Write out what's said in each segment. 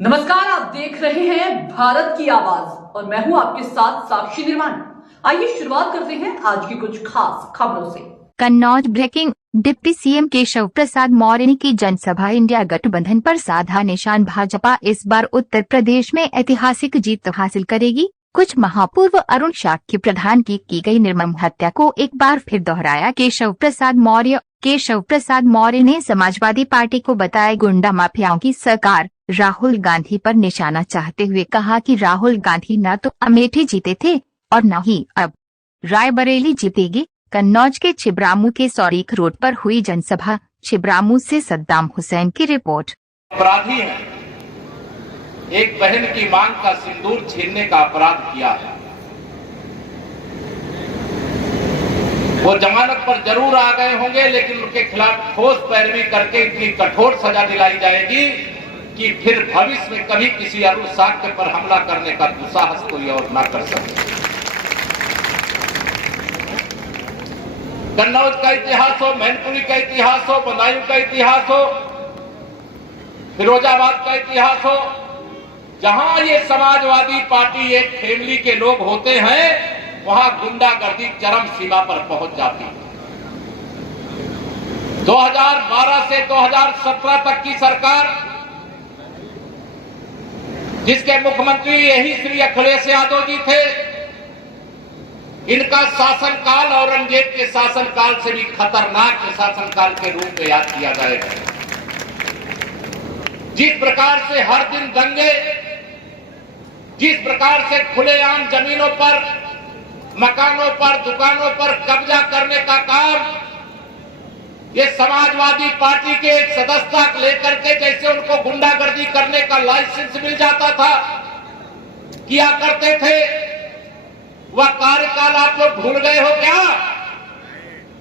नमस्कार, आप देख रहे हैं भारत की आवाज और मैं हूं आपके साथ साक्षी निर्माण। आइए शुरुआत करते हैं आज की कुछ खास खबरों से। Kannauj breaking. Deputy CM Keshav Prasad Maurya की जनसभा इंडिया गठबंधन पर साधा निशान। भाजपा इस बार उत्तर प्रदेश में ऐतिहासिक जीत हासिल करेगी। कुछ माह पूर्व अरुण साक्य प्रधान की गई निर्मम हत्या को एक बार फिर दोहराया केशव प्रसाद मौर्य ने समाजवादी पार्टी को बताया गुंडा माफियाओं की सरकार। राहुल गांधी पर निशाना चाहते हुए कहा कि राहुल गांधी न तो अमेठी जीते थे और न ही अब रायबरेली जीतेगी। कन्नौज के छिबरामू के सौरीख रोड पर हुई जनसभा। छिबरामू से सद्दाम हुसैन की रिपोर्ट। अपराधी है, एक बहन की मांग का सिंदूर छीनने का अपराध किया है। वो जमानत पर जरूर आ गए होंगे, लेकिन उनके खिलाफ ठोस पैरवी करके इतनी कठोर सजा दिलाई जाएगी कि फिर भविष्य में कभी किसी अरुण साक्य पर हमला करने का दुस्साहस कोई और ना कर सके। कन्नौज का इतिहास हो, मैनपुरी का इतिहास हो, बदायूं का इतिहास हो, फिरोजाबाद का इतिहास हो, जहां ये समाजवादी पार्टी एक फैमिली के लोग होते हैं, वहां गुंडागर्दी चरम सीमा पर पहुंच जाती है। 2012 से 2017 तक की सरकार, जिसके मुख्यमंत्री यही श्री अखिलेश यादव जी थे, इनका शासनकाल औरंगजेब के शासनकाल से भी खतरनाक शासनकाल के रूप में याद किया जाएगा। जिस प्रकार से हर दिन दंगे, जिस प्रकार से खुलेआम जमीनों पर, मकानों पर, दुकानों पर कब्जा करने का काम ये समाजवादी पार्टी के एक सदस्यता लेकर के, जैसे उनको गुंडागर्दी करने का लाइसेंस मिल जाता था, किया करते थे, वह कार्यकाल आप लोग भूल गए हो क्या?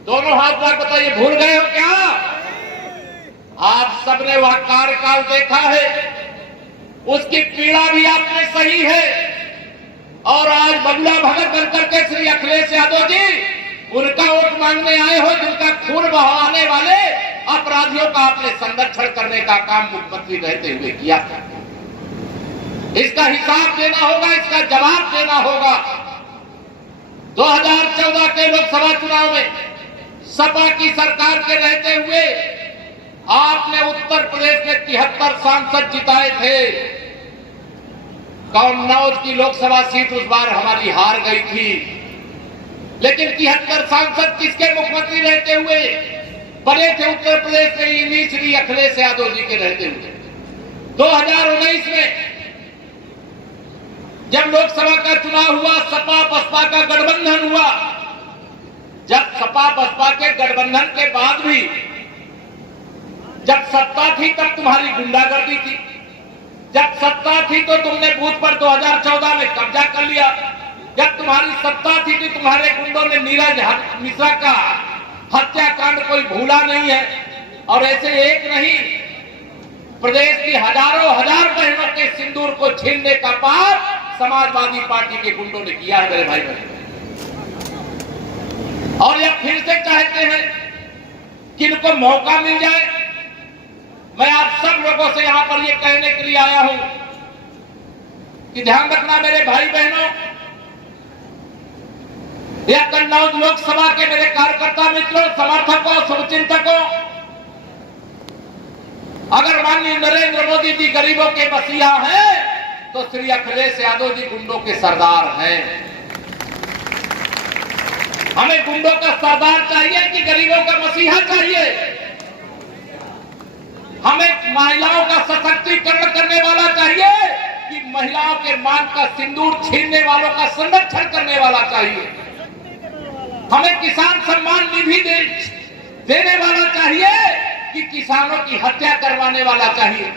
दोनों हाथ बार बताइए, भूल गए हो क्या? आप सबने वह कार्यकाल देखा है, उसकी पीड़ा भी आपने सही है। और आज बगुला भगत बनकर के श्री अखिलेश यादव जी उनका वोट मांगने आए हो, जिनका खून बहाने वाले अपराधियों का आपने संरक्षण करने का काम मुख्यमंत्री रहते हुए किया। इसका हिसाब देना होगा, इसका जवाब देना होगा। 2014 के लोकसभा चुनाव में सपा की सरकार के रहते हुए आपने उत्तर प्रदेश में 73 सांसद जिताए थे। कन्नौज की लोकसभा सीट उस बार हमारी हार गई थी, लेकिन 73 सांसद किसके मुख्यमंत्री रहते हुए बने थे उत्तर प्रदेश में? इन्हीं श्री अखिलेश यादव जी के रहते हुए। 2019 में जब लोकसभा का चुनाव हुआ, सपा बसपा का गठबंधन हुआ। जब सपा बसपा के गठबंधन के बाद भी जब सत्ता थी तब तुम्हारी गुंडागर्दी थी। जब सत्ता थी तो तुमने बूथ पर 2014 में कब्जा कर लिया। जब तुम्हारी सत्ता थी तो तुम्हारे गुंडों ने नीरज मिश्रा का हत्याकांड कोई भूला नहीं है। और ऐसे एक नहीं, प्रदेश की हजारों हजार बहनों के सिंदूर को छीनने का पाप समाजवादी पार्टी के गुंडों ने किया है मेरे भाई बहन। और यह फिर से चाहते हैं कि इनको मौका मिल जाए। मैं आप सब लोगों से यहां पर यह कहने के लिए आया हूं कि ध्यान रखना मेरे भाई बहनों, यह कन्नौज लोकसभा के मेरे कार्यकर्ता मित्रों, समर्थकों, शुभचिंतकों, अगर माननीय नरेंद्र मोदी जी गरीबों के मसीहा हैं तो श्री अखिलेश यादव जी गुंडों के सरदार हैं। हमें गुंडों का सरदार चाहिए कि गरीबों का मसीहा चाहिए? हमें महिलाओं का सशक्तिकरण करने वाला चाहिए कि महिलाओं के मान का सिंदूर छीनने वालों का संरक्षण करने वाला चाहिए? हमें किसान सम्मान निधि देने वाला चाहिए कि किसानों की हत्या करवाने वाला चाहिए?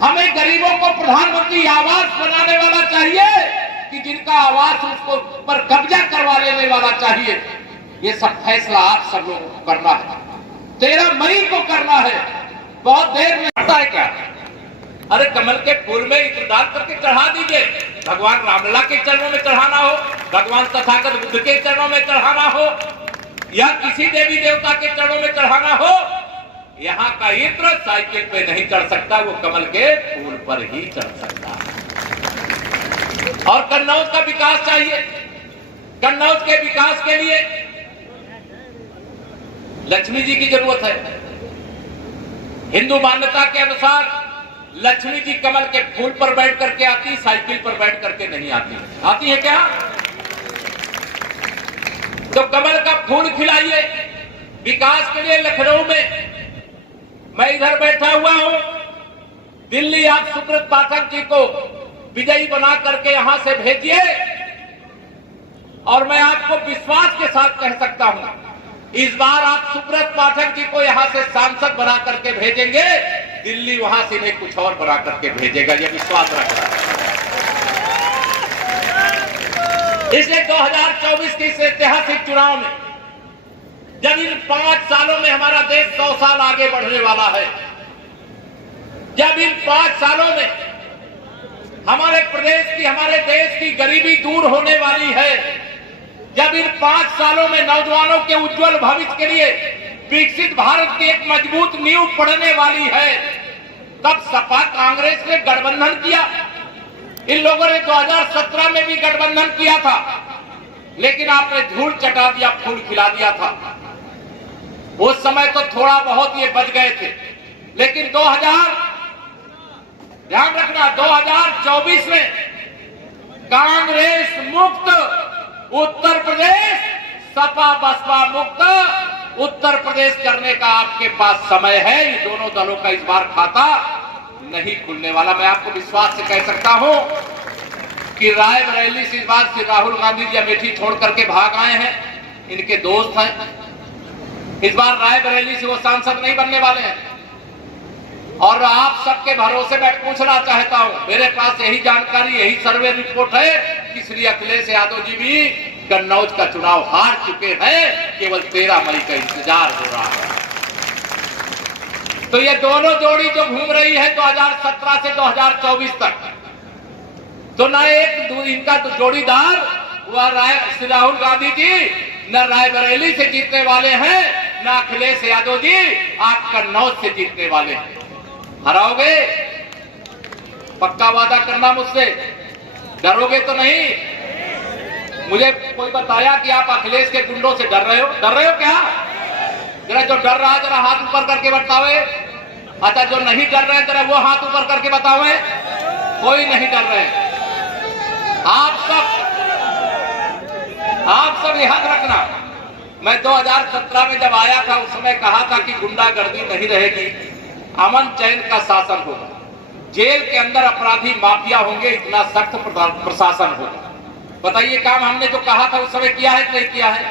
हमें गरीबों को प्रधानमंत्री आवास बनाने वाला चाहिए कि जिनका आवास उसको पर कब्जा करवा लेने वाला चाहिए? ये सब फैसला आप सब लोगों को करना है। 13 मई को करना है। बहुत देर में आता है क्या? अरे कमल के फूल में इत्र डाल करके चढ़ा दीजिए। भगवान रामलला के चरणों में चढ़ाना हो, भगवान तथागत बुद्ध के चरणों में चढ़ाना हो, या किसी देवी देवता के चरणों में चढ़ाना हो, यहाँ का इत्र साइकिल पे नहीं चढ़ सकता, वो कमल के फूल पर ही चढ़ सकता है। और कन्नौज का विकास चाहिए। कन्नौज के विकास के लिए लक्ष्मी जी की जरूरत है। हिंदू मान्यता के अनुसार लक्ष्मी जी कमल के फूल पर बैठ करके आती, साइकिल पर बैठ करके नहीं आती। आती है क्या? तो कमल का फूल खिलाइए विकास के लिए। लखनऊ में मैं इधर बैठा हुआ हूं, दिल्ली आप सुब्रत पाठक जी को विजयी बना करके यहां से भेजिए, और मैं आपको विश्वास के साथ कह सकता हूं, इस बार आप सुब्रत पाठक जी को यहां से सांसद बना करके भेजेंगे, दिल्ली वहां से नहीं कुछ और बना करके भेजेगा, यह विश्वास रख रहा है। इसलिए 2024 के इस ऐतिहासिक चुनाव में, जब इन 5 सालों में हमारा देश 100 साल आगे बढ़ने वाला है, जब इन 5 सालों में हमारे प्रदेश की, हमारे देश की गरीबी दूर होने वाली है, जब इन 5 सालों में नौजवानों के उज्जवल भविष्य के लिए विकसित भारत की एक मजबूत नींव पड़ने वाली है, तब सपा कांग्रेस ने गठबंधन किया। इन लोगों ने 2017 में भी गठबंधन किया था, लेकिन आपने धूल चटा दिया, फूल खिला दिया था। उस समय तो थोड़ा बहुत ये बच गए थे, लेकिन ध्यान रखना 2024 में कांग्रेस मुक्त उत्तर प्रदेश, सपा बसपा मुक्त उत्तर प्रदेश करने का आपके पास समय है। ये दोनों दलों का इस बार खाता नहीं खुलने वाला। मैं आपको विश्वास से कह सकता हूं कि रायबरेली से इस बार श्री राहुल गांधी जी अमेठी छोड़ करके भाग आए हैं, इनके दोस्त हैं। इस बार रायबरेली से वो सांसद नहीं बनने वाले हैं। और आप सबके भरोसे मैं पूछना चाहता हूं, मेरे पास यही जानकारी, यही सर्वे रिपोर्ट है कि श्री अखिलेश यादव जी भी कन्नौज का चुनाव हार चुके हैं, केवल 13 मई का इंतजार हो रहा है। तो ये दोनों जोड़ी जो घूम रही है 2017 से 2024 तक, तो न इनका तो जोड़ीदार हुआ श्री राहुल गांधी जी, न रायबरेली से जीतने वाले हैं, न अखिलेश यादव जी आप कन्नौज से जीतने वाले हैं। हराओगे? पक्का वादा करना मुझसे, डरोगे तो नहीं? मुझे कोई बताया कि आप अखिलेश के गुंडों से डर रहे हो। डर रहे हो क्या? जरा जो डर रहा है जरा हाथ ऊपर करके बतावे। अच्छा, जो नहीं डर रहे जरा वो हाथ ऊपर करके बतावे। कोई नहीं डर रहे। आप सब याद रखना, मैं 2017 में जब आया था उस समय कहा था कि गुंडागर्दी नहीं रहेगी, अमन चैन का शासन होगा, जेल के अंदर अपराधी माफिया होंगे, इतना सख्त प्रशासन होगा। बताइए काम हमने जो कहा था उस समय किया है कि नहीं किया है?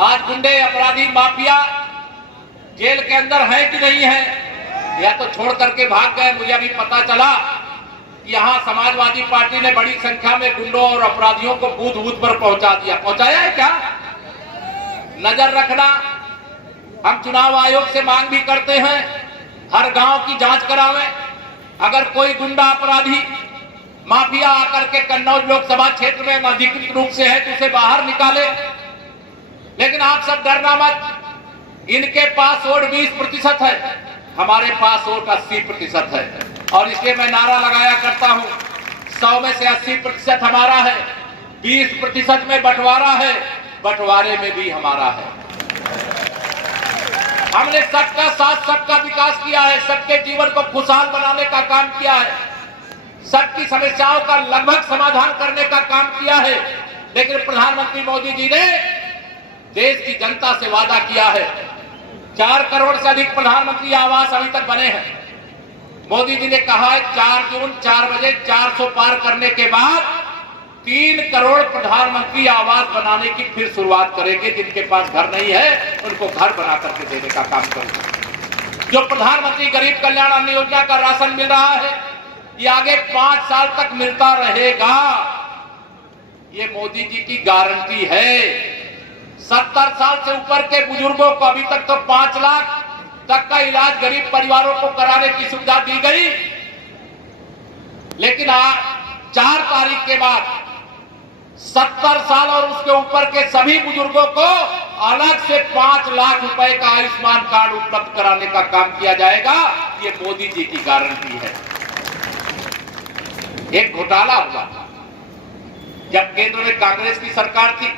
आज गुंडे अपराधी माफिया जेल के अंदर है कि नहीं है, या तो छोड़ करके भाग गए। मुझे अभी पता चला कि यहाँ समाजवादी पार्टी ने बड़ी संख्या में गुंडों और अपराधियों को बूथ बूथ पर पहुंचा दिया। पहुंचाया है क्या? नजर रखना। हम चुनाव आयोग से मांग भी करते हैं, हर गांव की जांच करावें। अगर कोई गुंडा अपराधी माफिया आकर के कन्नौज लोकसभा क्षेत्र में अनधिकृत रूप से है तो उसे बाहर निकाले। लेकिन आप सब डरना मत, इनके पास वोट 20% है, हमारे पास वोट 80% है। और इसलिए मैं नारा लगाया करता हूं, 100 में से 80% हमारा है, 20% में बंटवारा है, बंटवारे में भी हमारा है। हमने सबका साथ सबका विकास किया है, सबके जीवन को खुशहाल बनाने का काम किया है, सबकी समस्याओं का लगभग समाधान करने का काम किया है। लेकिन प्रधानमंत्री मोदी जी ने देश की जनता से वादा किया है, 4 करोड़ से अधिक प्रधानमंत्री आवास अभी तक बने हैं। मोदी जी ने कहा है 4 जून 4 बजे 400 पार करने के बाद 3 करोड़ प्रधानमंत्री आवास बनाने की फिर शुरुआत करेंगे। जिनके पास घर नहीं है उनको घर बना करके देने का काम करेंगे। जो प्रधानमंत्री गरीब कल्याण अन्न योजना का राशन मिल रहा है, ये आगे 5 साल तक मिलता रहेगा, ये मोदी जी की गारंटी है। 70 साल से ऊपर के बुजुर्गों को अभी तक तो 5 लाख तक का इलाज गरीब परिवारों को कराने की सुविधा दी गई, लेकिन 4 तारीख के बाद 70 साल और उसके ऊपर के सभी बुजुर्गों को अलग से 5 लाख रुपए का आयुष्मान कार्ड उपलब्ध कराने का काम किया जाएगा। ये मोदी जी की गारंटी है। एक घोटाला हुआ जब केंद्र में कांग्रेस की सरकार थी,